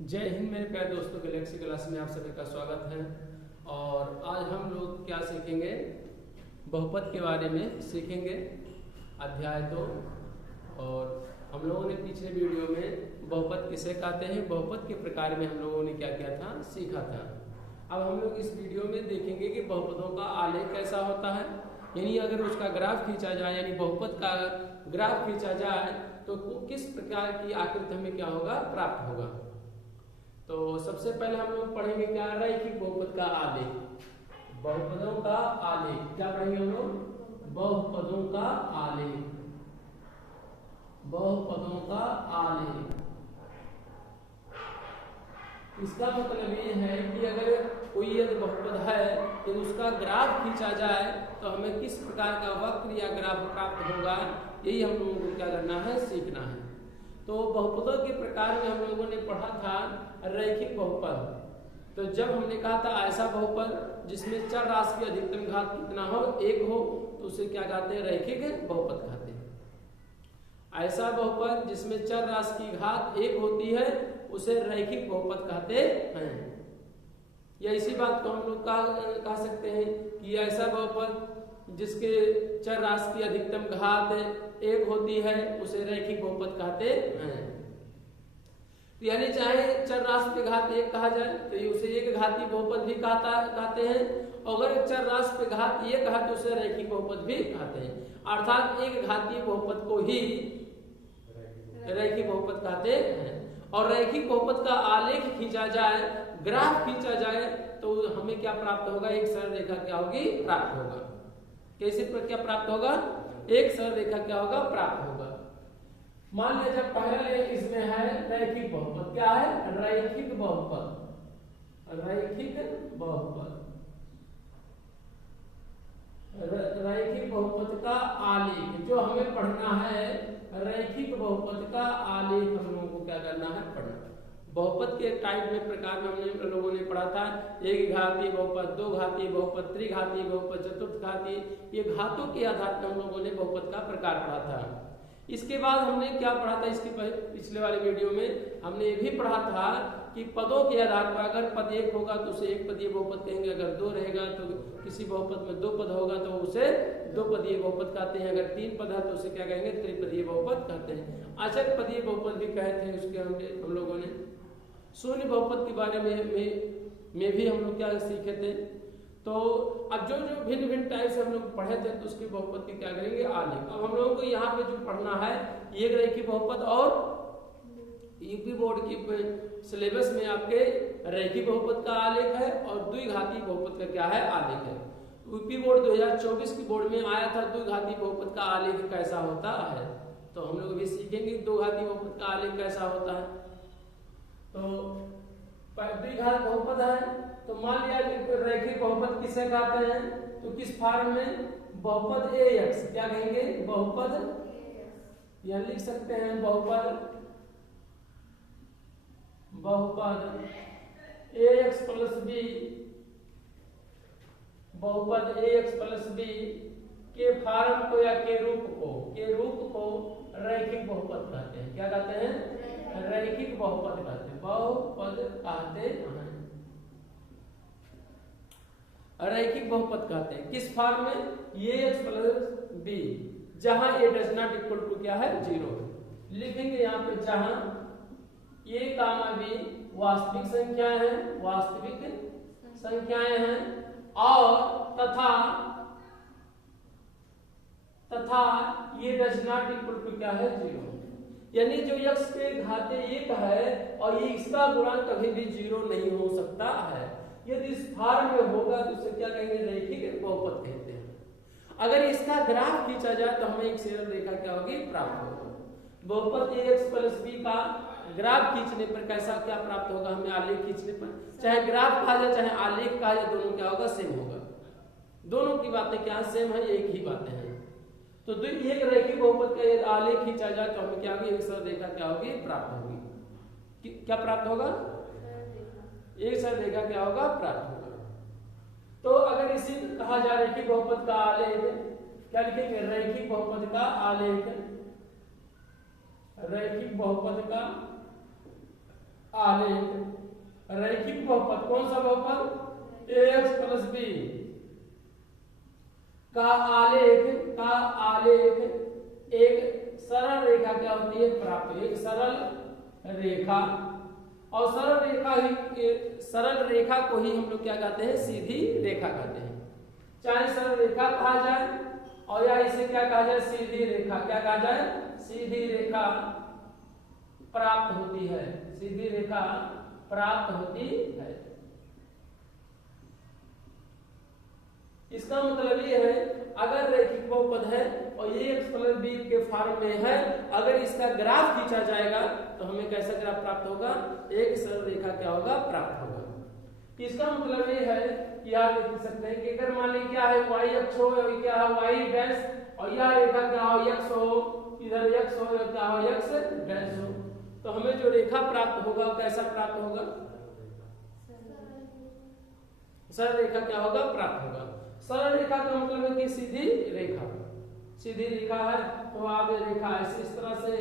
जय हिंद मेरे प्यारे दोस्तों, गैलेक्सी क्लास में आप सभी का स्वागत है। और आज हम लोग क्या सीखेंगे, बहुपद के बारे में सीखेंगे, अध्याय 2। और हम लोगों ने पिछले वीडियो में बहुपद किसे कहते हैं, बहुपद के प्रकार में हम लोगों ने क्या किया था, सीखा था। अब हम लोग इस वीडियो में देखेंगे कि बहुपदों का आलेख कैसा होता है, यानी अगर उसका ग्राफ खींचा जाए, यानी बहुपद का ग्राफ खींचा जाए तो किस प्रकार की आकृति हमें क्या होगा, प्राप्त होगा। तो सबसे पहले हम लोग पढ़ेंगे क्या, रैखिक बहुपद का आलेख, बहुपदों का आलेख। क्या पढ़ेंगे हम लोग, बहुपदों का आलेख, बहुपदों का आलेख। इसका मतलब ये है कि अगर कोई यदि बहुपद है तो उसका ग्राफ खींचा जाए तो हमें किस प्रकार का वक्र या ग्राफ प्राप्त होगा, यही हम लोगों को क्या करना है, सीखना है। तो बहुपदों के प्रकार में हम लोगों ने पढ़ा था रैखिक बहुपद। तो जब हमने कहा था ऐसा बहुपद जिसमें चर राशि की अधिकतम घात कितना हो, 1 हो, तो उसे क्या कहते हैं, रैखिक बहुपद कहते हैं। ऐसा बहुपद जिसमें चर राशि की घात 1 होती है उसे रैखिक बहुपद कहते हैं। या इसी बात को हम लोग कह सकते हैं कि ऐसा बहुपद जिसके चर राशि की अधिकतम घात 1 होती है उसे रैखिक बहुपद कहते हैं। तो यानी चाहे चर राशि पे घात 1 कहा जाए तो उसे एक घातीय बहुपद भी कहते हैं, और अगर चर राशि पे घात 1 कहा तो उसे रैखिक बहुपद भी कहते हैं। अर्थात एक घातीय बहुपद को ही रैखिक बहुपद कहते हैं। और रैखिक बहुपद का आलेख खींचा जाए, ग्राफ खींचा जाए, तो हमें क्या प्राप्त होगा, एक सरल रेखा क्या होगी, प्राप्त होगा। कैसे क्या प्राप्त होगा, एक सरल रेखा क्या होगा, प्राप्त होगा। मान लिया जब पहला लेख इसमें है रैखिक बहुपद, क्या है, रैखिक बहुपद, रैखिक बहुपद, रैखिक बहुपद का आलेख जो हमें पढ़ना है, रैखिक बहुपद का आलेख हम लोगों को क्या करना है, पढ़ना। बहुपद के टाइप में प्रकार में हमने लोगों ने पढ़ा था, एक घातीय बहुपद, 2 घातीय बहुपद, त्रिघातीय बहुपद, चतुर्थ घातीय, ये घातों के आधार पर हम लोगों ने बहुपद का प्रकार पढ़ा था। इसके बाद हमने क्या पढ़ा था, इसके पिछले वाले वीडियो में हमने ये भी पढ़ा था कि पदों के आधार पर अगर पद 1 होगा तो उसे एक पदीय बहुपद कहेंगे, अगर 2 रहेगा तो किसी बहुपद में 2 पद होगा तो उसे 2 पदीय बहुपद कहते हैं, अगर 3 पद है तो उसे क्या कहेंगे, त्रिपदीय बहुपद कहते हैं। अचर पदीय बहुपद भी कहते हैं। उसके हम लोगों ने शून्य बहुपद के बारे में भी हम लोग क्या सीखे थे। तो अब जो भिन्न भिन्न टाइप से हम लोग पढ़े थे तो उसके बहुपद की क्या करेंगे, आलेख। अब हम लोगों को यहाँ पे जो पढ़ना है, एक रैखिक बहुपद, और यूपी बोर्ड की सिलेबस में आपके रैखिक बहुपद का आलेख है और द्विघातीय बहुपद का क्या है, आलेख है। यूपी बोर्ड 2024 की बोर्ड में आया था द्विघातीय बहुपद का आलेख कैसा होता है, तो हम लोग भी सीखेंगे द्विघातीय बहुपद का आलेख कैसा होता है। तो द्विघात बहुपद है, तो मान लिया रैखिक बहुपद किसे कहते हैं, तो किस फॉर्म में, बहुपद AX, क्या कहेंगे, बहुपद, या लिख सकते हैं बहुपद AX प्लस B, बहुपद AX प्लस B के फॉर्म को या के रूप को रैखिक बहुपद कहते हैं। क्या कहते हैं, रैखिक बहुपद कहते हैं, बहुपद कहते हैं, रैखिक बहुपद कहते हैं। किस फॉर्म में, AX प्लस B, जहां A does not equal to क्या है, 0। लिखेंगे यहाँ पे जहां A, B वास्तविक संख्याएं हैं, वास्तविक संख्याएं हैं, और तथा ये डज नॉट इक्वल टू क्या है, 0। यानी जो x के घाते 1 है और ये इसका गुणन कभी भी 0 नहीं हो सकता है। यदि इस फॉर्म में होगा तो उसे क्या कहेंगे, रैखिक बहुपद कहते हैं। अगर इसका ग्राफ खींचा जाए तो हमें एक सरल रेखा क्या होगी, प्राप्त होगी। बहुपद AX प्लस B का ग्राफ खींचने पर कैसा क्या प्राप्त होगा, हमें आलेख खींचने पर, चाहे ग्राफ कहा जाए चाहे आलेख कहा जाए, दोनों क्या होगा, सेम होगा। दोनों की बातें क्या सेम है, एक ही बातें हैं। तो एक रैखिक बहुपद का आलेख खींचा जाए तो हमें क्या होगी, एक सरल रेखा क्या होगी, प्राप्त होगी। क्या प्राप्त होगा, एक सरल रेखा क्या होगा, प्राप्त होगा। तो अगर इसी कहा जाए रैखिक बहुपद का आलेख, क्या लिखेंगे, रैखिक बहुपद का आलेख, रैखिक बहुपद का आलेख रैखिक बहुपद, कौन सा बहुपद? ax प्लस बी का आलेख एक सरल रेखा क्या होती है? प्राप्त। एक सरल रेखा, और सरल रेखा को ही हम लोग क्या कहते हैं? सीधी रेखा कहते हैं। चाहे सरल रेखा कहा जाए और या इसे क्या कहा जाए? सीधी रेखा। क्या कहा जाए? सीधी रेखा प्राप्त होती है, सीधी रेखा प्राप्त होती है। इसका मतलब ये है, अगर रैखिक बहुपद है और ये x प्लस बी के फॉर्म में है, अगर इसका ग्राफ खींचा जाएगा तो हमें कैसा ग्राफ प्राप्त होगा? एक सरल रेखा क्या होगा? प्राप्त होगा। इसका मतलब ये है कि आप देख सकते हैं कि अगर मान लीजिए क्या है y अक्ष हो, और क्या है y डैश, और यह रेखा क्या हो? x हो, इधर x हो, क्या हो? x डैश हो, तो हमें जो रेखा प्राप्त होगा कैसा प्राप्त होगा? सरल रेखा क्या होगा? प्राप्त होगा। सरल रेखा का मतलब है कि सीधी रेखा, सीधी रेखा है तो आप रेखा ऐसे इस तरह से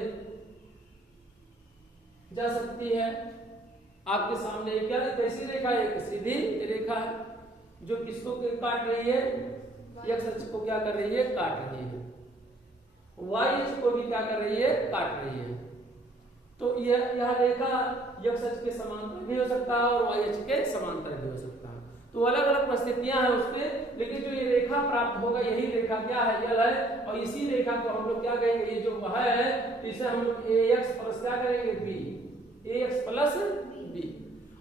जा सकती है। आपके सामने क्या है? कैसी रेखा है? एक सीधी रेखा है जो किसको काट रही है? x अक्ष को क्या कर रही है? काट रही है। y अक्ष को भी क्या कर रही है? काट रही है। तो यह रेखा x अक्ष के समांतर भी हो सकता है और y अक्ष के समांतर भी हो सकता है। तो अलग अलग परिस्थितियां हैं उसके, लेकिन जो ये रेखा प्राप्त होगा यही रेखा क्या है? यल है, और इसी रेखा को हम लोग क्या कहेंगे? ये जो है इसे हम लोग ax प्लस क्या करेंगे? b, ax प्लस b,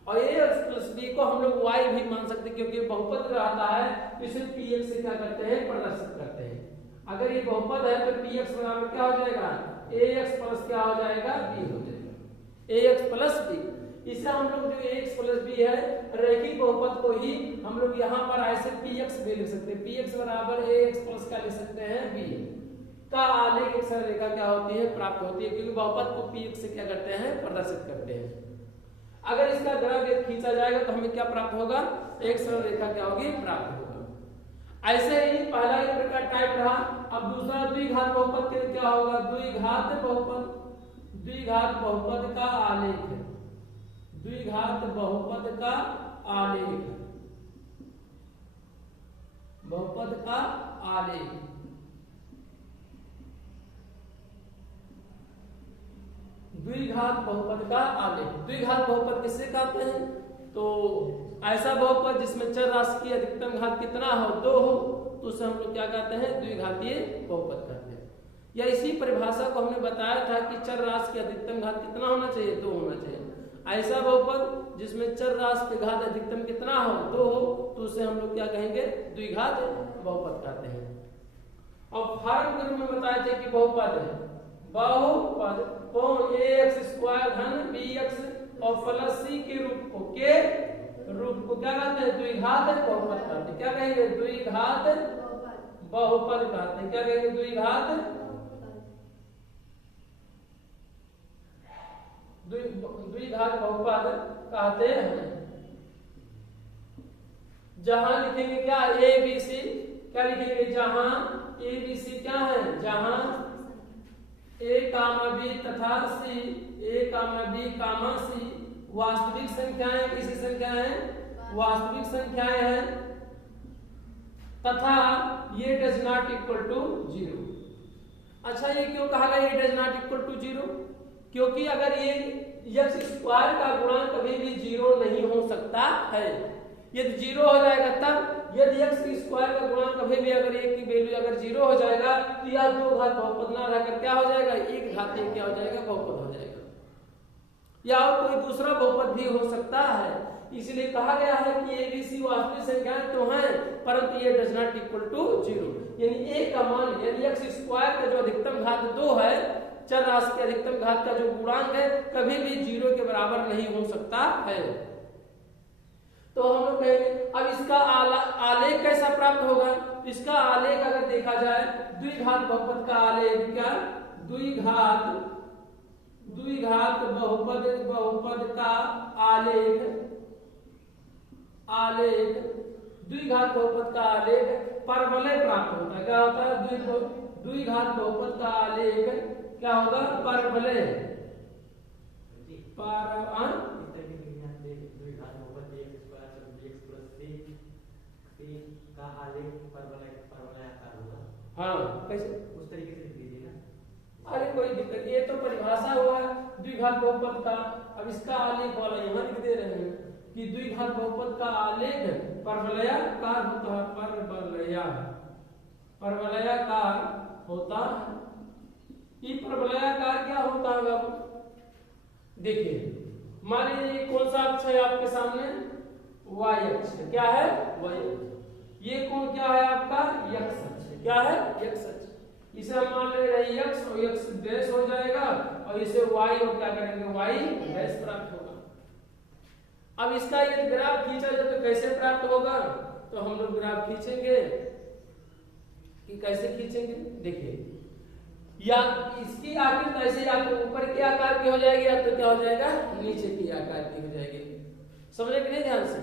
और ax प्लस b को हम लोग y भी मान सकते हैं क्योंकि बहुपद रहता है, इसे px से क्या करते हैं? प्रदर्शित करते हैं। अगर ये बहुपद है तो px बराबर क्या हो जाएगा? ax प्लस क्या हो जाएगा? b हो जाएगा, ax प्लस b। इसे हम लोग जो ax प्लस b है रैखिक बहुपद को ही हम लोग यहाँ पर ऐसे px भी लिख सकते हैं। px बराबर ax प्लस क्या लिख सकते हैं? b का आलेख एक सरल रेखा क्या होती है? प्राप्त होती है, क्योंकि बहुपद को px से क्या करते हैं? प्रदर्शित करते हैं। अगर इसका ग्राफ खींचा जाएगा तो हमें क्या प्राप्त होगा? एक सरल रेखा क्या होगी? प्राप्त होगा। ऐसे ही पहला एक प्रकार टाइप रहा। अब दूसरा द्विघात बहुपद के क्या होगा? द्विघात बहुपद का आलेख है, द्विघात बहुपद का आलेख, बहुपद का आलेख। द्विघात बहुपद का आलेख, द्विघात बहुपद किससे कहते हैं? तो ऐसा बहुपद जिसमें चर राशि की अधिकतम घात कितना हो? 2 हो, तो उसे हम लोग क्या कहते हैं? द्विघातीय बहुपद कहते हैं। या इसी परिभाषा को हमने बताया था कि चर राशि की अधिकतम घात कितना होना चाहिए? 2 होना चाहिए। ऐसा बहुपद जिसमें चर राशि के घात अधिकतम कितना हो? 2 हो, तो उसे हम लोग क्या कहेंगे? द्विघात बहुपद कहते हैं। और फॉर्म के रूप में बताया थे कि बहुपद है, बहुपद कौन? ax स्क्वायर धन bx और प्लस c के रूप को क्या कहते हैं? द्विघात बहुपद कहते हैं। क्या कहेंगे? द्विघात बहुपद कहते हैं। क्या कहेंगे? द्विघात बहुपद कहते हैं। जहां लिखेंगे क्या? a b c, क्या लिखेंगे? जहां a b c क्या है? जहां a कामा b तथा c, a comma b comma c वास्तविक संख्याएं, किसी संख्याएं? वास्तविक संख्याएं हैं, तथा ये डज नॉट इक्वल टू 0। अच्छा, ये क्यों कहा गया ये डज नॉट इक्वल टू 0? क्योंकि अगर ये x स्क्वायर का गुणांक कभी भी 0 नहीं हो सकता है। यदि 0 हो जाएगा तब, यदि x स्क्वायर का गुणांक कभी भी अगर 1 की वैल्यू अगर 0 हो जाएगा तो यह 2 घात बहुपद ना रहकर क्या हो जाएगा? 1 घात 1 क्या हो जाएगा? बहुपद हो जाएगा। या और कोई दूसरा बहुपद भी हो सकता है। इसलिए कहा गया है कि ABC वास्तविक संख्याएं तो हैं, परंतु ये डज नॉट इक्वल टू 0, यानी a का मान यानी x स्क्वायर का जो अधिकतम घात 2 है, चर राशि के अधिकतम घात का जो गुणांक है, कभी भी 0 के बराबर नहीं हो सकता है। तो हम लोग कहेंगे अब इसका आलेख कैसा प्राप्त होगा? इसका आलेख अगर देखा जाए, द्विघात बहुपद का आलेख क्या? द्विघात बहुपद का आलेख, द्विघात बहुपद का आलेख परवलय प्राप्त होता है। क्या होता है? द्विघात बहुपद का आलेख क्या होगा? परवलय हाँ कैसे उस तरीके से लिख दीजिए ना। अरे कोई दिक्कत, ये तो परिभाषा हुआ द्विघात बहुपद का। अब इसका आलेख वाला यहाँ लिख दे रहे हैं कि द्विघात बहुपद का आलेख परवलयाकार होता है। परवलयाकार होता है। ये परवलयाकार क्या होता है बाबू? देखिए मान लीजिए कौन सा अक्ष है आपके सामने? वाई अक्ष। क्या है? वाई अक्ष। ये कौन क्या है आपका? यक्ष अक्ष। क्या है? यक्ष अक्ष। इसे हम मान ले रहे हैं यक्ष, और यक्ष डैश हो जाएगा, और इसे वाई और क्या करेंगे? वाई डैश प्राप्त होगा। अब इसका यदि ग्राफ खींचा जाए तो कैसे प्राप्त होगा? तो हम लोग ग्राफ खींचेंगे कि कैसे खींचेंगे? देखिए या इसकी आकृति ऐसे या तो ऊपर के आकार की हो जाएगी या तो क्या हो जाएगा? नीचे की आकार की हो जाएगी। समझे कि नहीं ध्यान से?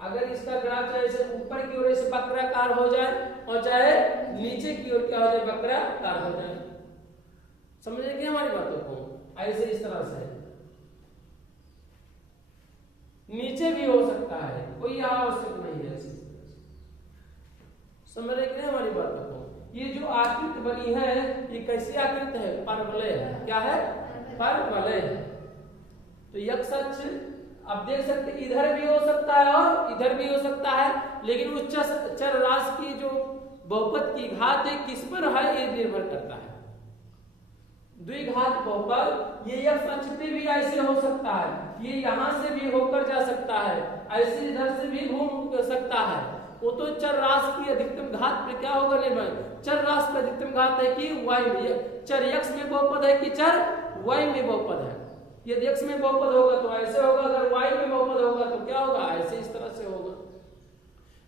अगर इसका ग्राफ चाहे ऐसे ऊपर की ओर ऐसे वक्राकार हो जाए और चाहे नीचे की ओर क्या हो जाए? वक्राकार हो जाए। समझे कि हमारी बातों को? ऐसे इस तरह से नीचे भी हो सकता है, कोई आवश्यक नहीं है। समझ रहे कि नहीं हमारी बातों को? ये जो आकृति बनी है ये कैसी आकृति है? परवलय। क्या है? परवलय। तो यक्ष अक्ष अब देख सकते इधर भी हो सकता है और इधर भी हो सकता है, लेकिन उस चर राशि की जो बहुपद की घात है किस पर है ये निर्भर करता है। द्विघात बहुपद ये यक्ष अक्ष पे भी ऐसे हो सकता है, ये यहां से भी होकर जा सकता है, ऐसे इधर से भी घूम सकता है। वो तो चर राशि की अधिकतम घात पे क्या होगा निर्भर। चर राशि का अधिकतम घात है कि वाई में, चर यक्ष में बहुपद है कि चर वाई में बहुपद है। यदि x में बहुपद होगा तो ऐसे होगा, अगर y में बहुपद होगा तो क्या होगा? ऐसे इस तरह से होगा।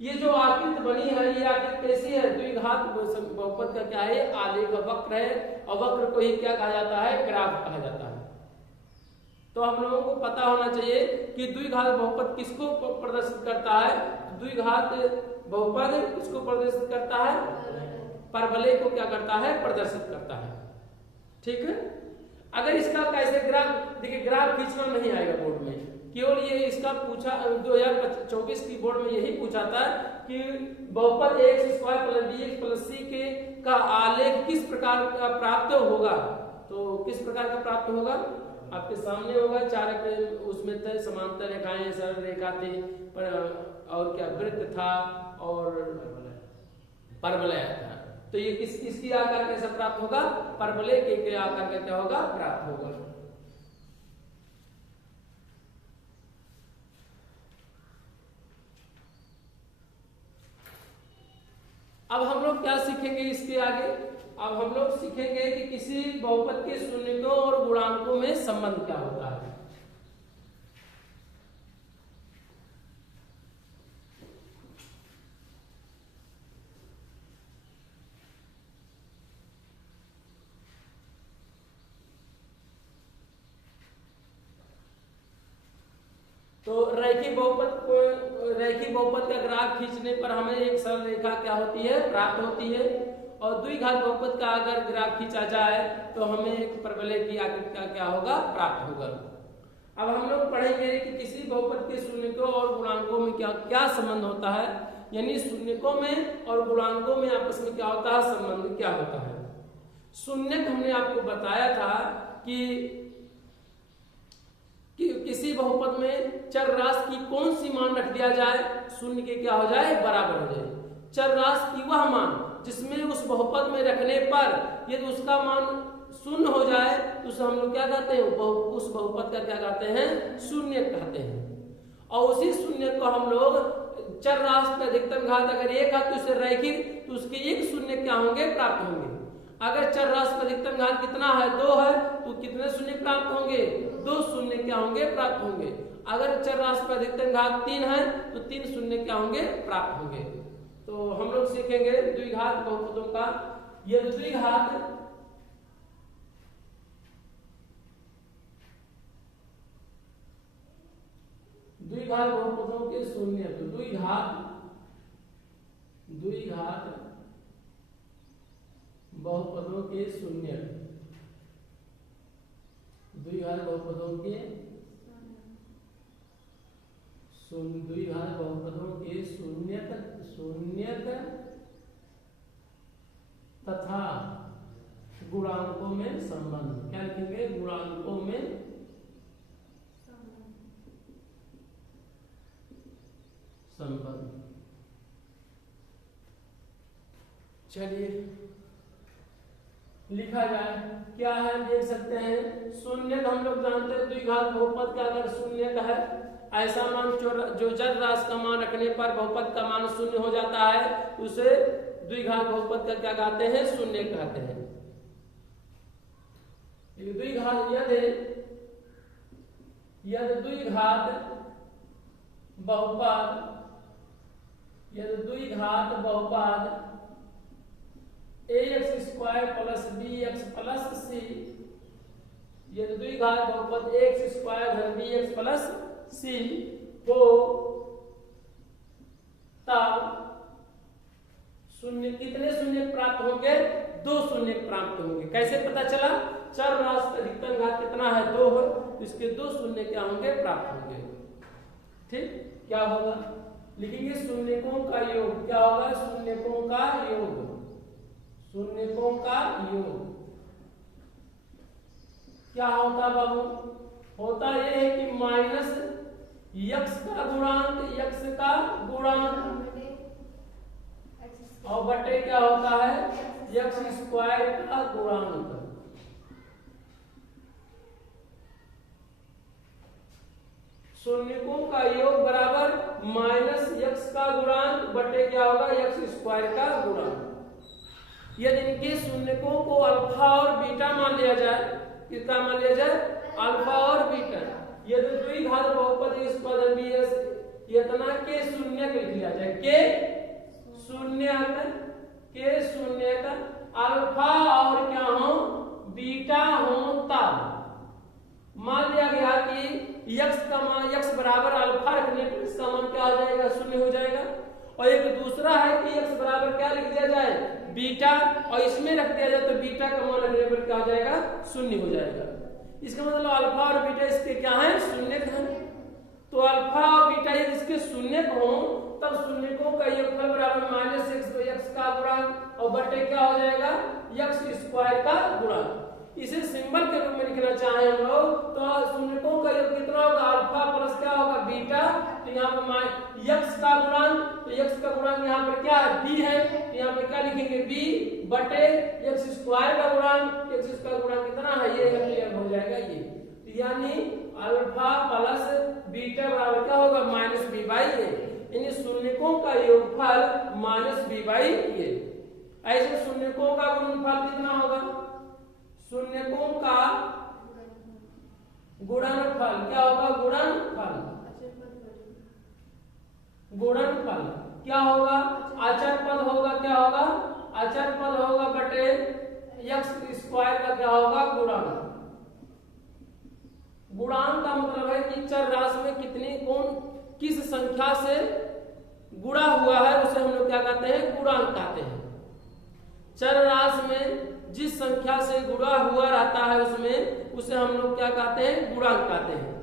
ये जो आकृति बनी है ये आकृति कैसी है? द्विघात बहुपद का क्या है? आलेख वक्र है, और वक्र को ही क्या कहा जाता है? ग्राफ कहा जाता है। तो हम लोगों को पता होना चाहिए कि द्विघात बहुपद किसको प्रदर्शित करता है? द्विघात बहुपद किसको प्रदर्शित करता है? परवलय को क्या करता है? प्रदर्शित करता है। ठीक है। अगर इसका कैसे ग्राफ, देखिए ग्राफ खींचना नहीं आएगा बोर्ड में, केवल ये इसका पूछा 2024 की बोर्ड में यही पूछा था कि बहुपद x² + bx + c के का आलेख किस प्रकार का प्राप्त होगा। तो किस प्रकार का प्राप्त होगा? आपके सामने होगा। चार उसमें थे समांतर रेखाएं, सरल रेखा थी, और क्या वृत्त था और परवलय था। तो ये किसकी आकार कैसा प्राप्त होगा? परवलय के आकार का क्या होगा? प्राप्त होगा। अब हम लोग क्या सीखेंगे इसके आगे? अब हम लोग सीखेंगे कि किसी बहुपद के शून्यकों और गुणांकों में संबंध क्या होता है। तो रैखिक बहुपद का ग्राफ खींचने पर हमें एक सरल रेखा क्या होती है? प्राप्त होती है। और द्विघात बहुपद का अगर ग्राफ खींचा जाए तो हमें एक परवलय की आकृति का क्या होगा? प्राप्त होगा। अब हम लोग पढ़ेंगे कि किसी बहुपद के शून्यकों और गुणांकों में क्या क्या संबंध होता है, यानी शून्यकों में और गुणांकों में आपस में क्या होता है? संबंध क्या होता है। शून्यक हमने आपको बताया था कि किसी बहुपद में चर राशि की कौन सी मान रख दिया जाए शून्य के क्या हो जाए? बराबर हो जाए। चर राशि की वह मान जिसमें उस बहुपद में रखने पर यदि उसका मान शून्य हो जाए तो उसे हम लोग क्या कहते हैं? उस बहुपद का क्या कहते हैं? शून्य कहते हैं। और उसी शून्य को हम लोग चर राशि का अधिकतम घात अगर एक है तो इसे रैखिक, तो उसके एक शून्य क्या होंगे? प्राप्त होंगे। अगर चर राशि का अधिकतम घात कितना है? 2 है, तो कितने शून्य प्राप्त होंगे? 2 शून्य क्या होंगे? प्राप्त होंगे। अगर चर राशि का अधिकतम घात 3 है तो 3 शून्य क्या होंगे? प्राप्त होंगे। तो हम लोग सीखेंगे द्विघात बहुपदों का। ये द्विघात बहुपदों के शून्य, तो द्विघात बहुपदों के शून्य द्विघात बहुपदों के द्विघात बहुपदों के शून्यक तथा गुणांकों में संबंध। क्या लिखेंगे? गुणांकों में संबंध। चलिए लिखा जाए, क्या है देख सकते हैं। शून्यक हम लोग जानते हैं द्विघात बहुपद का अगर शून्यक है, ऐसा मान जो जड़ राशि का मान रखने पर बहुपद का मान शून्य हो जाता है, उसे द्विघात बहुपद का क्या कहते हैं? शून्य कहते हैं। द्विघात यदि द्विघात बहुपद ax square plus bx plus c, यदि द्विघात बहुपद ax स्क्वायर धन bx प्लस c हो तब शून्य कितने शून्य प्राप्त होंगे? 2 शून्य प्राप्त होंगे। कैसे पता चला? चर राशि का अधिकतम घात कितना है? 2 है, तो इसके 2 शून्य क्या होंगे? प्राप्त होंगे। ठीक, क्या होगा? लिखेंगे शून्यकों का योग। क्या होगा? शून्यकों का योग। शून्यकों का योग क्या होता बाबू? होता यह है कि माइनस यक्स का गुणांक और बटे क्या होता है? यक्स स्क्वायर का गुणांक। शून्यकों का योग बराबर माइनस यक्स का गुणांक बटे क्या होगा? यक्स स्क्वायर का गुणांक। यदि इनके शून्यकों को अल्फा और बीटा मान लिया जाए, किसका मान लिया जाए? अल्फा और बीटा। यदि द्विघात बहुपद इस पद bs इतना के शून्यक लिख लिया जाए, के शून्यक अल्फा और क्या हो? बीटा हो, तब मान लिया गया कि यक्स का मान यक्स बराबर अल्फा रखने पर इसका मान क्या हो जाएगा? शून्य हो जाएगा। और एक दूसरा है कि यक्स बराबर क्या लिख दिया जाए? बीटा, और इसमें रख दिया जाए तो बीटा का मान रखने पर क्या हो जाएगा? शून्य हो जाएगा। इसका मतलब अल्फा और बीटा इसके क्या है? शून्यक हैं। तो अल्फा और बीटा यदि इसके शून्यक हो तब शून्यकों का योगफल बराबर माइनस एक्स का गुणांक और बटे क्या हो जाएगा? यक्स स्क्वायर का गुणांक। इसे सिंबल के रूप में लिखना चाहे हम लोग तो शून्यकों का योग कितना होगा? अल्फा प्लस क्या होगा? बीटा। तो यहाँ पर यक्स का गुणांक, तो यक्स का गुणांक यहाँ पर क्या है? b है, तो यहाँ पर क्या लिखेंगे? b बटे यक्स स्क्वायर का गुणांक। यक्स का गुणांक कितना है? ये क्लियर हो जाएगा ये। तो यानी अल्फा प्लस बीटा बराबर क्या होगा? माइनस बी बाई ए। यानी शून्यकों का योगफल माइनस बी बाई ए। ऐसे शून्यकों का गुणनफल कितना होगा? शून्यकों का गुणनफल क्या होगा? गुणनफल क्या होगा? अचर पद होगा। क्या होगा? अचर पद होगा बटे यक्स स्क्वायर का क्या होगा? गुणांक। गुणांक का मतलब है कि चर राशि में किस संख्या से गुणा हुआ है उसे हम लोग क्या कहते हैं? गुणांक कहते हैं। चर राशि में जिस संख्या से गुणा हुआ रहता है उसमें उसे हम लोग क्या कहते हैं? गुणांक कहते हैं।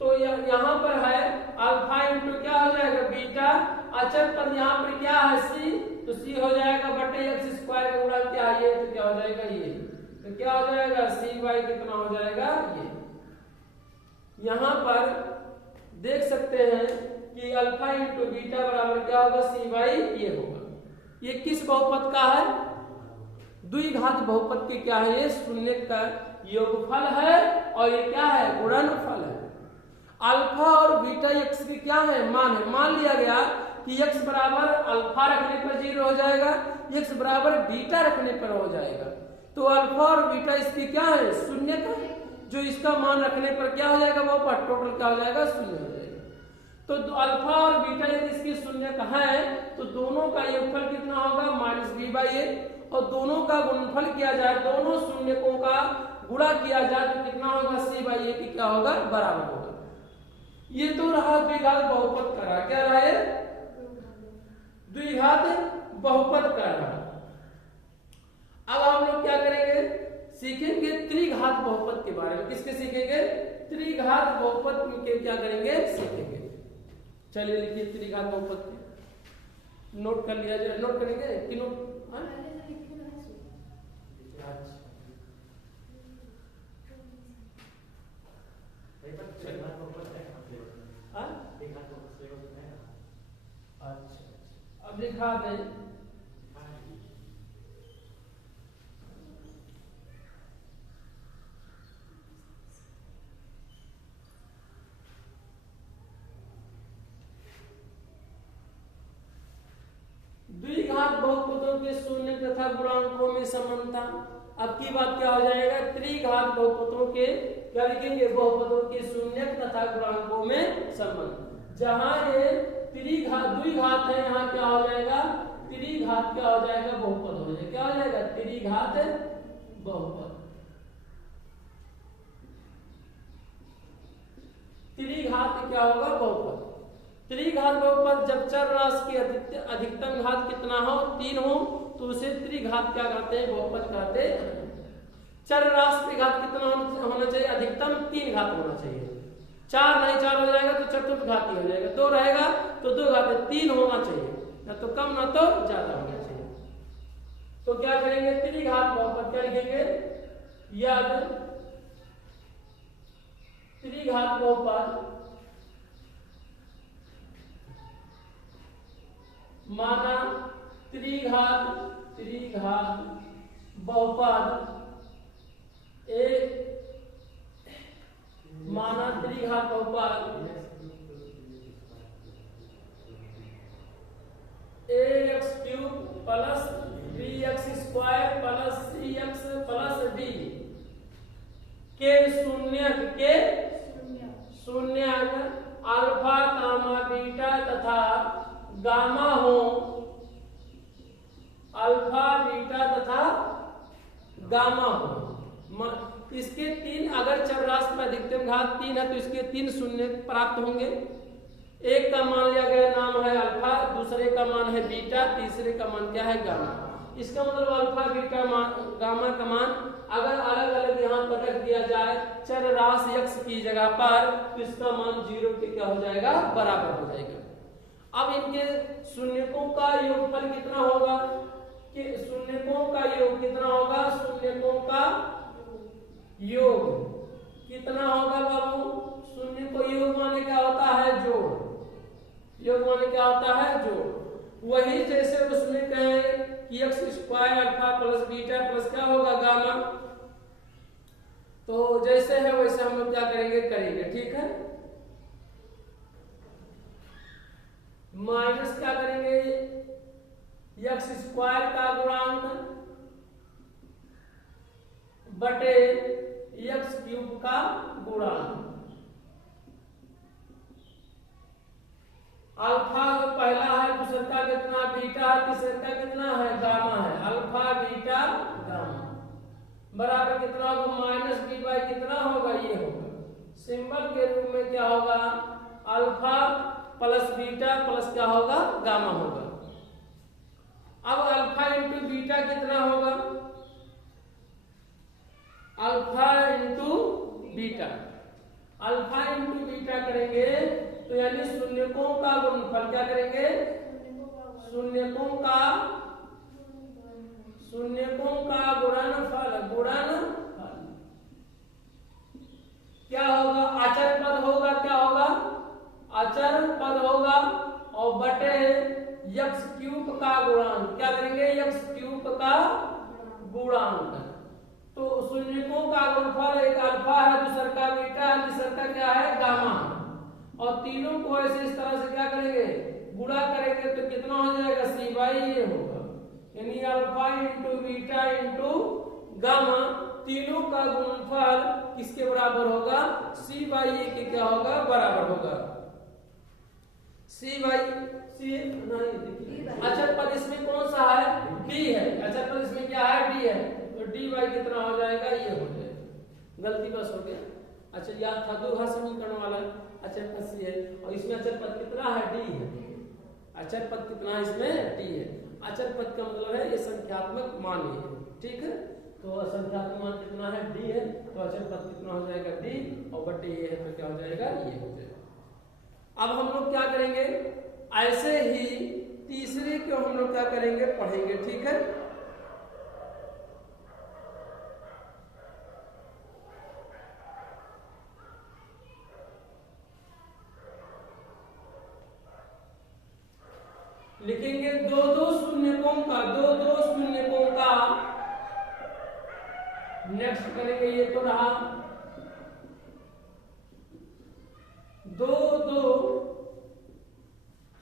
तो यहाँ पर है अल्फा इंटू क्या हो जाएगा? बीटा। अचर पद यहाँ पर क्या है? सी, तो सी हो जाएगा बटे एक्स स्क्वायर का गुणांक क्या है? ये तो क्या हो जाएगा? ये तो क्या हो जाएगा? सी बाई कितना हो जाएगा? ये यहाँ पर देख सकते हैं कि अल्फा इंटू बीटा बराबर क्या होगा? सी बाई ये होगा। ये किस बहुपद का है? द्विघात बहुपद के क्या है? ये शून्य का योगफल है और ये क्या है? गुणनफल है। अल्फा और बीटा यक्स के क्या है? मान है। मान लिया गया कि यक्स बराबर अल्फा रखने पर 0 हो जाएगा, यक्स बराबर बीटा रखने पर हो जाएगा। तो अल्फा और बीटा इसकी क्या है? शून्य का, जो इसका मान रखने पर क्या हो जाएगा? वो पर टोटल क्या हो जाएगा? शून्य हो जाएगा। तो अल्फा और बीटा यदि इसकी शून्य का है तो दोनों का योगफल कितना होगा? माइनस बी बाई ए। और दोनों का गुणनफल किया जाए, दोनों शून्यकों का गुणा किया जाए तो कितना होगा? सी बाई ए की क्या होगा? बराबर होगा। ये तो रहा द्विघात बहुपद का। क्या रहा है? द्विघात बहुपद का रहा। अब हम लोग क्या करेंगे? सीखेंगे त्रिघात बहुपद के बारे में। किसके सीखेंगे? त्रिघात बहुपद के क्या करेंगे? सीखेंगे। चलिए लिखिए त्रिघात बहुपद के, नोट कर लिया जाए। नोट करेंगे कि नोट? अच्छा, अब लिखा दें। द्विघात बहुपदों के शून्य तथा गुणांकों में समानता। अब की बात क्या हो जाएगा? त्रिघात बहुपदों के क्या लिखेंगे? बहुपदों के शून्य तथा गुणांकों में संबंध। जहां ये त्रिघात द्विघात है, यहाँ क्या हो जाएगा? त्रिघात क्या हो जाएगा? बहुपद हो जाएगा। क्या हो जाएगा? त्रिघात बहुपद। त्रिघात क्या होगा? बहुपद। त्रिघात बहुपद जब चर राशि की अधिकतम घात कितना हो? 3 हो, तो उसे त्रिघात क्या कहते हैं? बहुपद कहते हैं। चर राशि घात कितना होना चाहिए? अधिकतम 3 घात होना चाहिए। 4 नहीं, 4 हो जाएगा तो चतुर्थ घाती हो जाएगा। 2 रहेगा तो 2 घात, 3 होना चाहिए, ना तो कम ना तो ज्यादा होना चाहिए। तो क्या करेंगे? त्रिघात बहुपद क्या लिखेंगे? याद त्रिघात बहुपद माना त्रिघात बहुपद एक माना त्रिघात बहुपद ax³ plus bx² plus cx plus d के शून्यक अल्फा गामा बीटा तथा गामा हो। अल्फा बीटा तथा गामा हो। इसके 3, अगर चर राशि में अधिकतम घात 3 है तो इसके 3 शून्य प्राप्त होंगे। एक का मान लिया गया, नाम है अल्फा, दूसरे का मान है बीटा, तीसरे का मान क्या है? गामा। इसका मतलब अल्फा बीटा गामा का मान अगर अलग अलग यहाँ पर रख दिया जाए चर राशि x की जगह पर, तो इसका मान 0 के क्या हो जाएगा? बराबर हो जाएगा। अब इनके शून्यकों का योगफल कितना होगा? कि शून्यकों का योग कितना होगा? शून्यकों का योग कितना होगा बाबू? शून्य को योग माने क्या होता है? जोड़। योग माने क्या होता है? जोड़। वही जैसे उसमें कहें कि x² alpha plus beta plus क्या होगा? गामा। तो जैसे है वैसे हम लोग क्या करेंगे? ठीक है। माइनस क्या करेंगे? x² का गुणांक बटे x³ का गुणांक। अल्फा पहला है, दूसरा का कितना? बीटा, तीसरे का कितना है? गामा है। अल्फा बीटा गामा बराबर कितना होगा? माइनस b बाई कितना होगा? ये होगा। सिंबल के रूप में क्या होगा? अल्फा प्लस बीटा प्लस क्या होगा? गामा होगा। अब अल्फा इंटू बीटा कितना होगा? Alpha into beta. Alpha into beta करेंगे तो यानी शून्यकों का गुणनफल क्या करेंगे? शून्यकों का गुणनफल क्या होगा? अचर पद होगा। क्या होगा? अचर पद होगा और बटे x³ का गुणांक। क्या करेंगे? x³ का गुणांक। तो शून्यकों का गुणनफल एक अल्फा है, दूसरा का बीटा है, तीसरा का क्या है? गामा। और तीनों को ऐसे इस तरह से क्या करेंगे? गुणा करेंगे तो कितना हो जाएगा? c बाई ये होगा। यानी alpha into beta into gamma, तीनों का गुणनफल किसके बराबर होगा? c बाई ए के क्या होगा? बराबर होगा। c बाई c नहीं, अचर पद इसमें कौन सा है? d है। अचर पद इसमें क्या है? d है। तो d बाई कितना हो जाएगा? ये हो जाएगा। गलती बस हो गया। अच्छा, याद था दो घात समीकरण वाला अचर पद c है और इसमें अचर पद कितना है? d है। अचर पद कितना है? इसमें d है। अचर पद का मतलब है ये संख्यात्मक मान है। ठीक है। तो असंख्यात्मक मान कितना है डी है, तो अचर पद कितना हो जाएगा डी और बटे ये है तो क्या हो जाएगा ये हो जाएगा। अब हम लोग क्या करेंगे, ऐसे ही तीसरे को हम लोग क्या करेंगे पढ़ेंगे, ठीक है। लिखेंगे दो दो शून्यकों का नेक्स्ट करेंगे, ये तो रहा दो दो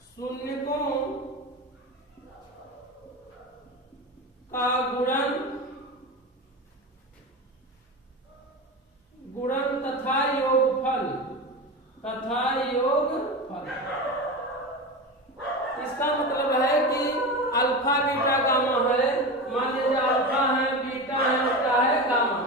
शून्यकों का गुणन तथा योगफल इसका मतलब है कि अल्फा बीटा गामा है, मान लीजिए अल्फा है बीटा है क्या है गामा,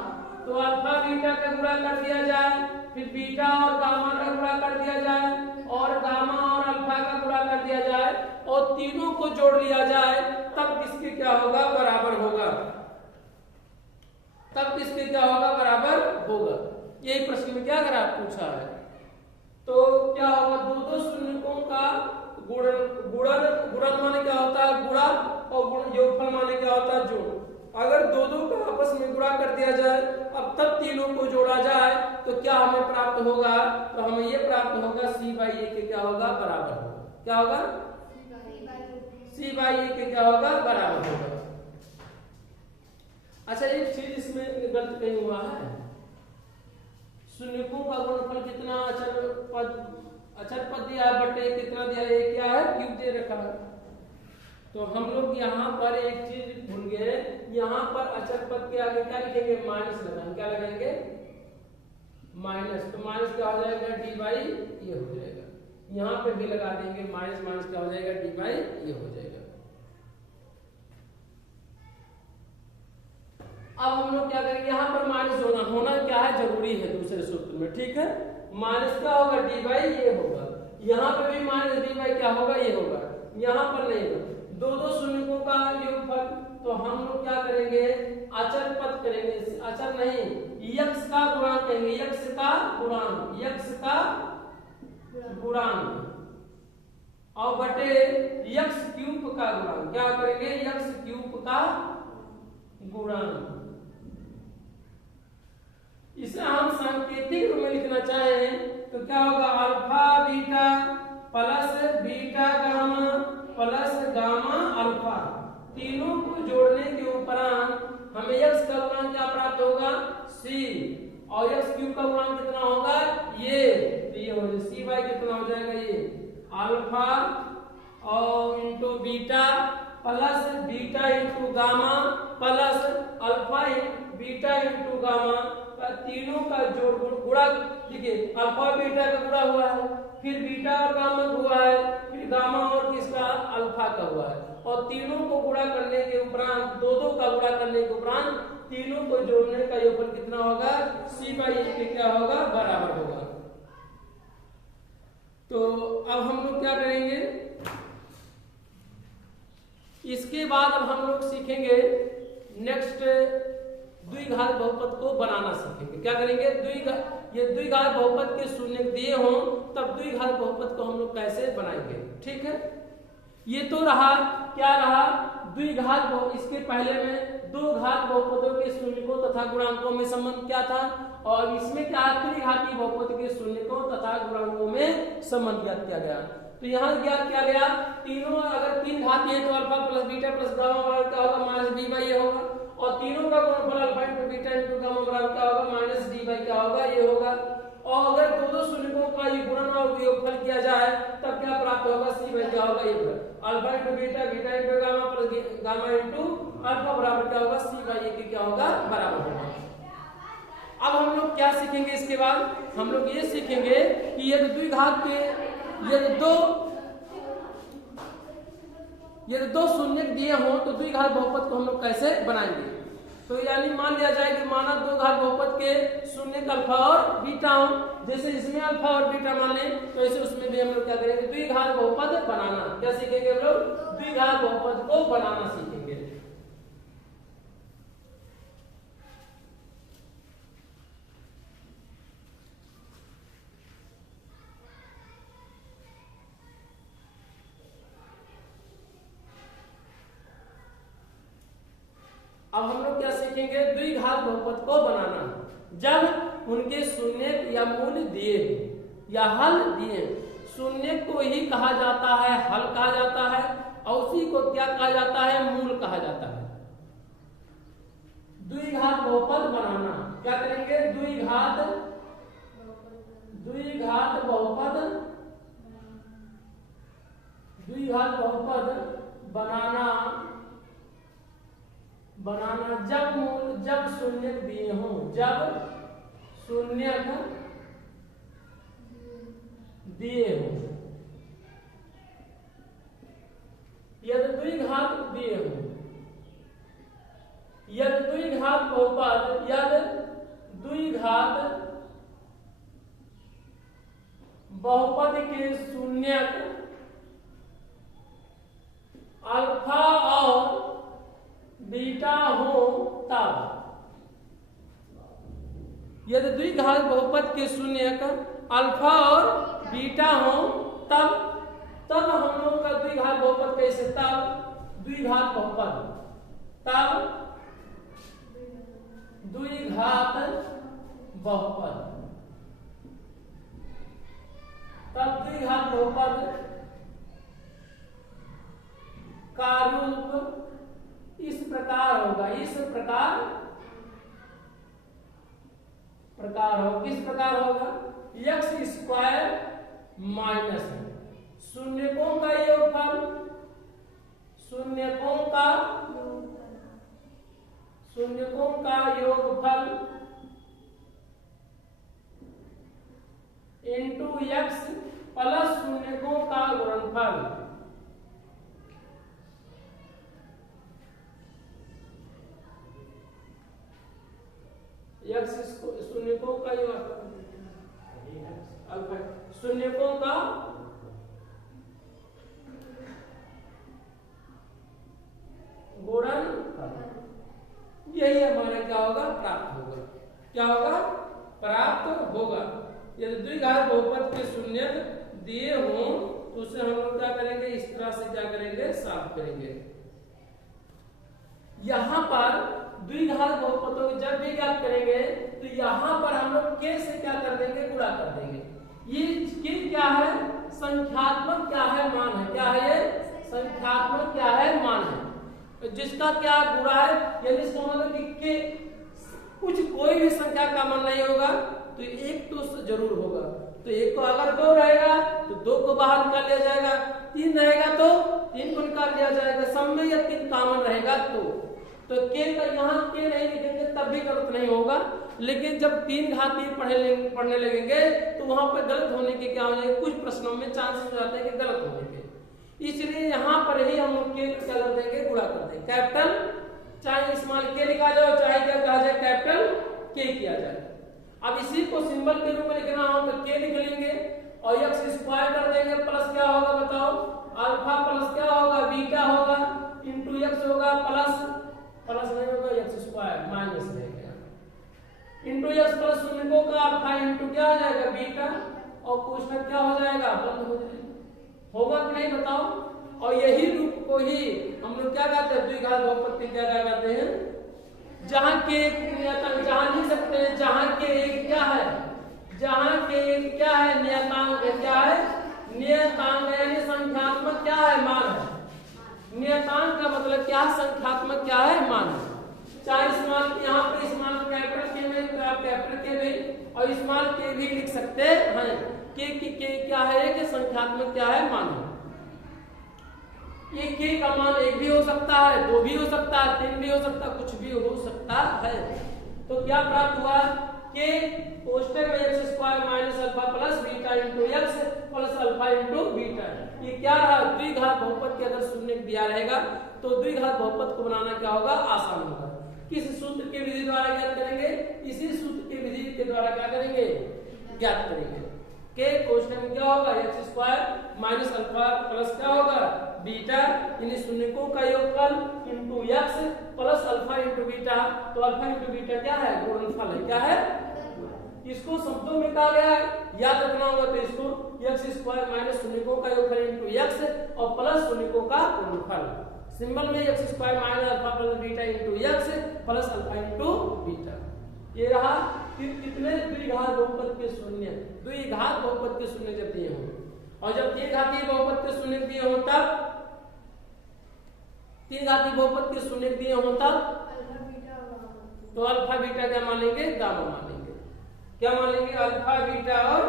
तो अल्फा बीटा का गुणा कर दिया जाए, फिर बीटा और गामा का गुणा कर दिया जाए, और गामा और अल्फा का गुणा कर दिया जाए, और तीनों को जोड़ लिया जाए, तब किसके क्या होगा बराबर होगा, तब किसके क्या होगा बराबर होगा। यही प्रश्न में क्या अगर आप पूछा है तो क्या होगा, दो दो शून्यकों का गुणन माने क्या होता है गुणा, और योगफल माने क्या होता है जोड़। अगर दो दो का आपस में गुणा कर दिया जाए, अब तब तीनों को जोड़ा जाए तो क्या हमें प्राप्त होगा, तो हमें ये प्राप्त होगा सी बाई ए के क्या होगा बराबर होगा, क्या होगा सी बाई ए के क्या होगा बराबर होगा। अच्छा एक चीज इसमें गलत कहीं हुआ है, शून्यकों का गुणनफल कितना अचर पद दिया है बटे कितना दिया है, क्या है क्यूब दे रखा है। तो हम लोग यहाँ पर एक चीज भूल गए, यहाँ पर अचर पद के आगे क्या लिखेंगे माइनस लगाएंगे, क्या लगाएंगे माइनस, तो माइनस क्या हो जाएगा डी बाई ये हो जाएगा, यहाँ पे भी लगा देंगे माइनस माइनस क्या हो जाएगा डी बाई ये हो जाएगा। अब हम लोग क्या करेंगे, यहाँ पर माइनस होना क्या है जरूरी है दूसरे सूत्र में, ठीक है। माइनस क्या होगा डी बाई ये होगा, यहाँ पे भी माइनस डी बाई क्या होगा ये होगा, यहाँ पर नहीं होगा। दो दो शून्यकों का योगफल, तो हम लोग क्या करेंगे अचर पद करेंगे, अचर नहीं यक्ष का गुणांक कहेंगे, यक्ष का गुणांक और बटे यक्ष क्यूब का गुणांक, क्या करेंगे यक्ष क्यूब का गुणांक। इसे हम सांकेतिक रूप में लिखना चाहें तो क्या होगा alpha beta plus beta gamma plus gamma alpha, तीनों को जोड़ने के उपरांत हमें x का गुणांक क्या प्राप्त होगा c, और x क्यूब का गुणांक कितना होगा ये, तो ये हो जाएगा c बाई कितना हो जाएगा ये अल्फा और into beta plus beta into gamma plus alpha beta into gamma, तीनों का जोड़ गुणा, देखिए अल्फा बीटा का गुणा हुआ है, फिर बीटा और गामा हुआ है, फिर गामा और किसका अल्फा का हुआ है, और तीनों को गुणा करने के उपरांत दो दो का गुणा करने के उपरांत तीनों को जोड़ने का योगफल कितना होगा सी बाई ए के क्या होगा बराबर होगा। तो अब हम लोग क्या करेंगे, इसके बाद अब हम लोग सीखेंगे नेक्स्ट द्विघात बहुपद को बनाना सीखेंगे। क्या करेंगे ये द्विघात बहुपद के शून्य दिए हों तब द्विघात बहुपद को हम लोग कैसे बनाएंगे, ठीक है। ये तो रहा क्या रहा द्विघात बहुपद, इसके पहले में दो घात बहुपदों के शून्यकों तथा गुणांकों में संबंध क्या था, और इसमें क्या त्रिघाती बहुपद के शून्यकों तथा गुणांकों में संबंध ज्ञात किया गया। तो यहाँ ज्ञात किया गया तीनों अगर तीन घाती है तो alpha plus beta plus gamma बराबर क्या होगा माइनस डी बाई ये होगा, और तीनों का गुणनफल alpha into beta into gamma बराबर क्या होगा माइनस डी बाई क्या होगा ये होगा। और अगर दो दो शून्यकों का ये गुणन और योगफल किया जाए तब क्या प्राप्त होगा सी बाई क्या होगा ये alpha into beta beta into gamma plus gamma into alpha बराबर क्या होगा सी बाई ये क्या होगा बराबर होगा। अब हम लोग क्या सीखेंगे, इसके बाद हम लोग ये सीखेंगे कि यदि द्विघात के यदि दो शून्य दिए हों तो द्विघात बहुपद को हम लोग कैसे बनाएंगे। तो यानी मान लिया जाए कि माना दो घात बहुपद के शून्य अल्फा और बीटा हो, जैसे इसमें अल्फा और बीटा मान लें तो ऐसे उसमें भी हम लोग क्या करेंगे द्विघात बहुपद बनाना। क्या सीखेंगे हम लोग द्विघात बहुपद को बनाना सीखेंगे। सीखेंगे द्विघात बहुपद को बनाना जब उनके शून्य या मूल दिए या हल दिए। शून्य को ही कहा जाता है हल कहा जाता है और उसी को क्या कहा जाता है, मूल कहा जाता है। द्विघात बहुपद बनाना क्या करेंगे, द्विघात बहुपद बनाना जब शून्य दिए हों, जब शून्य दिए हों, यदि द्विघात दिए हों, यदि द्विघात बहुपद, यदि द्विघात बहुपद के शून्यक अल्फा और बीटा हो तब, यदि द्विघात बहुपद के शून्यक अल्फा और बीटा हो तब हम लोग का द्विघात बहुपद कैसे, तब द्विघात बहुपद, तब द्विघात बहुपद, तब द्विघात बहुपद का रूप इस प्रकार होगा, इस प्रकार हो, किस प्रकार होगा, x स्क्वायर माइनस शून्यकों का योगफल, शून्यकों का योगफल इंटू x प्लस शून्यकों का गुणनफल, x शून्यकों का अल्फा शून्यकों का गुणनफल, यही हमारे क्या होगा, प्राप्त होगा, क्या होगा, प्राप्त होगा। यदि द्विघात बहुपद के शून्य दिए हों तो उसे हम लोग क्या करेंगे, इस तरह से क्या करेंगे, साफ करेंगे। यहाँ पर द्विघात बहुपदों को जब भी ज्ञात करेंगे तो यहाँ पर हम लोग के से क्या कर देंगे, गुणा कर देंगे। ये के क्या है, संख्यात्मक क्या है, मान है, क्या है ये, संख्यात्मक क्या है, मान है, जिसका क्या गुणा है, यदि इसका मतलब कि कुछ कोई भी संख्या का मान नहीं होगा तो एक तो जरूर होगा, तो एक को अगर 2 रहेगा तो 2 को बाहर निकाल लिया जाएगा, 3 रहेगा तो 3 को निकाल लिया जाएगा, सब में या 3 कॉमन रहेगा तो के का यहाँ के नहीं लिखेंगे तब भी गलत नहीं होगा, लेकिन जब 3 घातीय पढ़ने लगेंगे तो वहां पर गलत होने के क्या हो जाएगा, कुछ प्रश्नों में चांसेस हो जाते हैं कि गलत होने के, इसलिए यहाँ पर ही हम के क्या कर देंगे, गुणा कर देंगे। कैपिटल चाहे स्मॉल के लिखा जाए, चाहे क्या कहा जाए, कैपिटल के किया जाए। अब इसी को सिंबल के रूप में लिखना हो तो के लिख लेंगे और x स्क्वायर कर देंगे, प्लस क्या होगा बताओ, अल्फा प्लस क्या होगा, बीटा होगा, इंटू x होगा, प्लस नहीं होगा, x स्क्वायर माइनस रहेगा, इंटू x प्लस शून्यकों का अल्फा इंटू क्या हो जाएगा, बीटा, और क्वेश्चन क्या हो जाएगा, बंद हो जाएगा, होगा कि नहीं बताओ। और यही रूप को ही हम लोग क्या कहते हैं, द्विघात बहुपद क्या कहते हैं, जहां के नियतांक, जहां लिख सकते हैं जहां के एक क्या है, जहां के एक क्या है, नियतांक, क्या है, नियतांक यानी संख्यात्मक क्या है, मान है। नियतांक का मतलब क्या है, संख्यात्मक क्या है, मान है। चाहे स्मॉल यहाँ पे स्मॉल कैपिटल के में कैपिटल के में और स्मॉल के भी लिख सकते हैं, के क्या है, कि संख्यात्मक क्या है, मान है। ये के का मान 1 भी हो सकता है, 2 भी हो सकता है, 3 भी हो सकता है, कुछ भी हो सकता है। तो क्या प्राप्त हुआ, के कोष्टक में x square minus alpha plus beta into x plus alpha into beta, ये क्या रहा, द्विघात बहुपद के अगर शून्य दिया रहेगा तो द्विघात बहुपद को बनाना क्या होगा, आसान होगा। किस सूत्र की विधि द्वारा ज्ञात करेंगे, इसी सूत्र की विधि के द्वारा क्या करेंगे, ज्ञात करेंगे। के कोष्टक में क्या होगा, x square minus alpha plus क्या होगा, बीटा, इन शून्यकों का योगफल into x plus alpha into beta, तो अल्फा इंटू बीटा क्या है, गुणनफल है, क्या है, इसको शब्दों में कहा गया है, याद रखना होगा। तो इसको x स्क्वायर माइनस शून्यकों का योगफल इंटू x और प्लस शून्यकों का गुणनफल, सिंबल में x square minus alpha plus beta into x plus alpha into beta. ये रहा फिर कितने द्विघात बहुपद के शून्य, द्विघात बहुपद के शून्य जब दिए हों, और जब तीन घातीय बहुपद के शून्य दिए हों तब, तीन घातीय बहुपद के शून्य दिए हों तब तो अल्फा बीटा क्या मान लेंगे, गामा मान लेंगे। क्या मान लेंगे, अल्फा बीटा और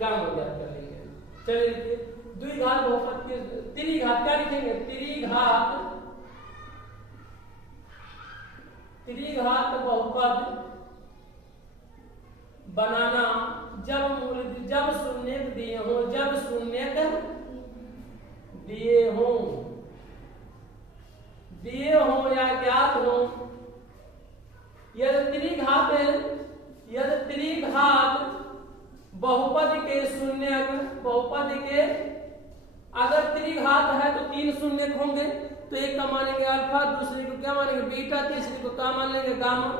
गामा ज्ञात कर लेंगे। चलिए लिखिए द्विघात बहुपद के त्रिघात, क्या लिखेंगे, त्रिघात बहुपद बनाना जब शून्य दिए हो, जब शून्य दिए हो या ज्ञात हो। यदि त्रिघात बहुपद के शून्य, बहुपद के अगर त्रिघात है तो तीन शून्य होंगे, तो एक का मानेंगे अल्फा, दूसरे को क्या मानेंगे बीटा, तीसरे को क्या मान लेंगे गामा।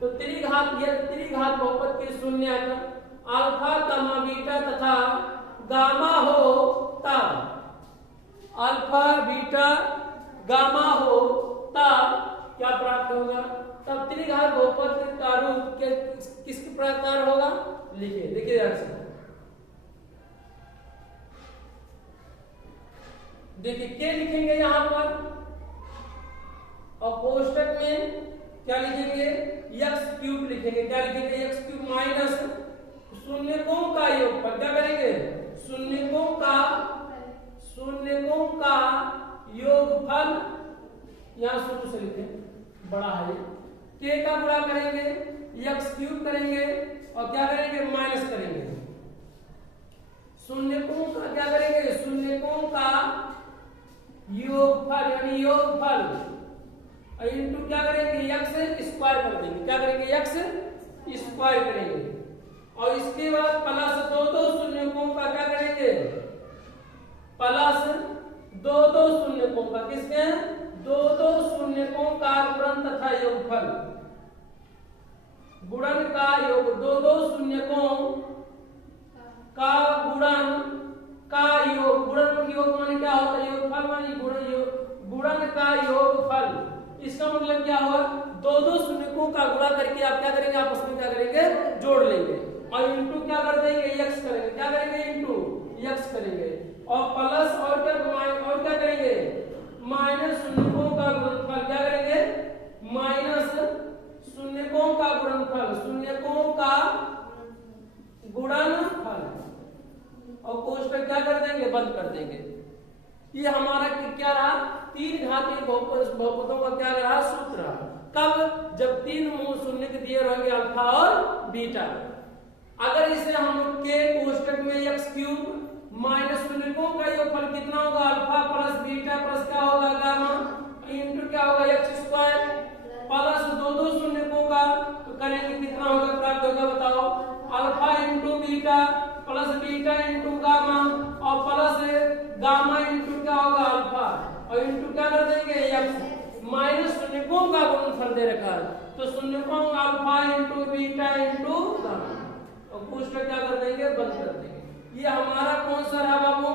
तो त्रिघात, यदि त्रिघात बहुपद के शून्य अल्फा गामा बीटा तथा गामा हो तब, अल्फा बीटा गामा हो तब क्या प्राप्त होगा, तब त्रिघात बहुपद का रूप किस प्रकार होगा, लिखिए देखिए ध्यान से। देखिए क्या लिखेंगे यहां पर, और कोष्टक में क्या लिखेंगे, एक्स क्यूब लिखेंगे। क्या लिखेंगे, एक्स क्यूब माइनस शून्यकों का योगफल। क्या करेंगे, शून्यकों का योगफल, यहां शुरू से लिखें, बड़ा है के का गुणा करेंगे, एक्स क्यूब करेंगे और क्या करेंगे, माइनस करेंगे। शून्यकों का क्या करेंगे, शून्यकों का योगफल यानी योगफल, इंटू क्या करेंगे, एक्स स्क्वायर कर देंगे। क्या करेंगे, एक्स स्क्वायर करेंगे और इसके बाद प्लस दो शून्यकों का क्या करेंगे, प्लस दो शून्यकों का, किसके, दो शून्यकों का गुणन तथा योगफल, गुणन का योग, दो शून्यकों का गुणन का योग, गुणन योग माने क्या होता है, योगफल माने गुणन का योगफल। इसका मतलब क्या हुआ, दो शून्यकों का गुणा करके आप क्या करेंगे, आपस में क्या करेंगे, जोड़ लेंगे और इंटू क्या कर देंगे, एक्स करेंगे। क्या करेंगे, इंटू एक्स करेंगे और प्लस और क्या करेंगे, माइनस शून्यकों का गुणनफल। क्या करेंगे, माइनस शून्यकों का गुणनफल, शून्यकों का गुणनफल और कोष्टक क्या कर देंगे, बंद कर देंगे। ये हमारा क्या रहा, तीन घातीय बहुपदों का क्या रहा, सूत्र रहा। कब, जब तीन शून्य के दिए रहेंगे अल्फा और बीटा। अगर इसे हम लोग के कोष्टक में एक्स क्यूब माइनस शून्यकों का योगफल कितना होगा, अल्फा प्लस बीटा प्लस क्या होगा, गामा, इंटू क्या होगा, एक्स स्क्वायर प्लस दो शून्यकों का, तो करेंगे कितना होगा, प्राप्त होगा, बताओ, alpha into beta plus beta into gamma और प्लस गामा इंटू क्या होगा, अल्फा और इंटू क्या कर देंगे, एक्स, माइनस शून्यकों का गुणनफल दे रखा है, तो शून्यकों alpha into beta into gamma और कोष्टक क्या कर देंगे, बंद कर देंगे। ये हमारा कौन सा रहा बाबू,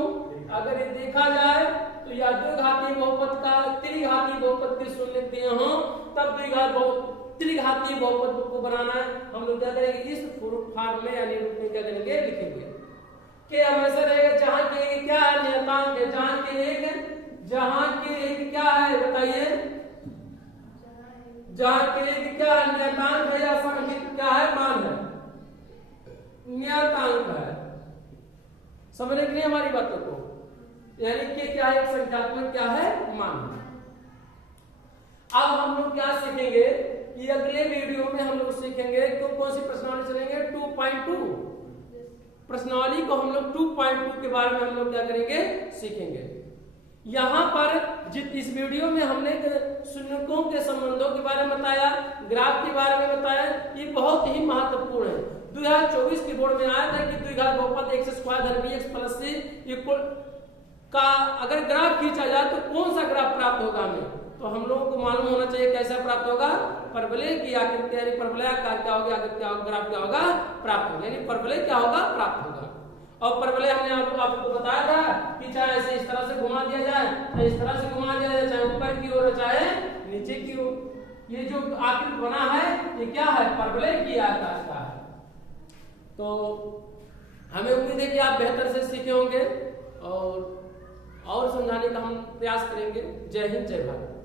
अगर ये देखा जाए तो या द्विघातीय बहुपद का त्रिघातीय बहुपद के शून्य दिए हों तब त्रिघातीय बहुपद को बनाना है। हम लोग क्या करेंगे, इस फॉर्म में यानी रूप में क्या करेंगे, लिखेंगे कि हमेशा रहेगा जहां के एक क्या है, नियतांक है, जहां के एक क्या है, बताइए, जहां के एक क्या है, नियतांक है या संख्यिक क्या है, मान है, नियतांक है। समझने के लिए हमारी बातों को, यानी कि क्या है, एक संख्यात्मक क्या है, मान है। अब हम लोग क्या सीखेंगे कि अगले वीडियो में हम लोग सीखेंगे कौन सी प्रश्नावली चलेंगे, 2.2 प्रश्नावली को हम लोग 2.2 के बारे में हम लोग क्या करेंगे, सीखेंगे। यहाँ पर इस वीडियो में हमने शून्यकों के संबंधों के बारे में बताया, ग्राफ के बारे में बताया, ये बहुत ही महत्वपूर्ण है। 2024 के बोर्ड में आया था कि द्विघात बहुपद एक्स स्क्वायर धन बी एक्स प्लस सी इक्वल का अगर ग्राफ खींचा जाए तो कौन सा ग्राफ प्राप्त होगा हमें, तो हम लोगों को मालूम होना चाहिए कैसा प्राप्त होगा, परवलय की आकृति यानी परवलयाकार क्या होगा, आकृति क्या होगा, ग्राफ क्या होगा, प्राप्त होगा, यानी परवलय क्या होगा, प्राप्त होगा। और परवलय हमने आपको बताया था कि चाहे ऐसे इस तरह से घुमा दिया जाए, चाहे इस तरह से घुमा दिया जाए, चाहे ऊपर की ओर चाहे नीचे की ओर। ये जो आकृति बना है ये क्या है, परवलय की आकार का है। तो हमें उम्मीद है कि आप बेहतर से सीखे होंगे और समझाने का हम प्रयास करेंगे। जय हिंद, जय भारत।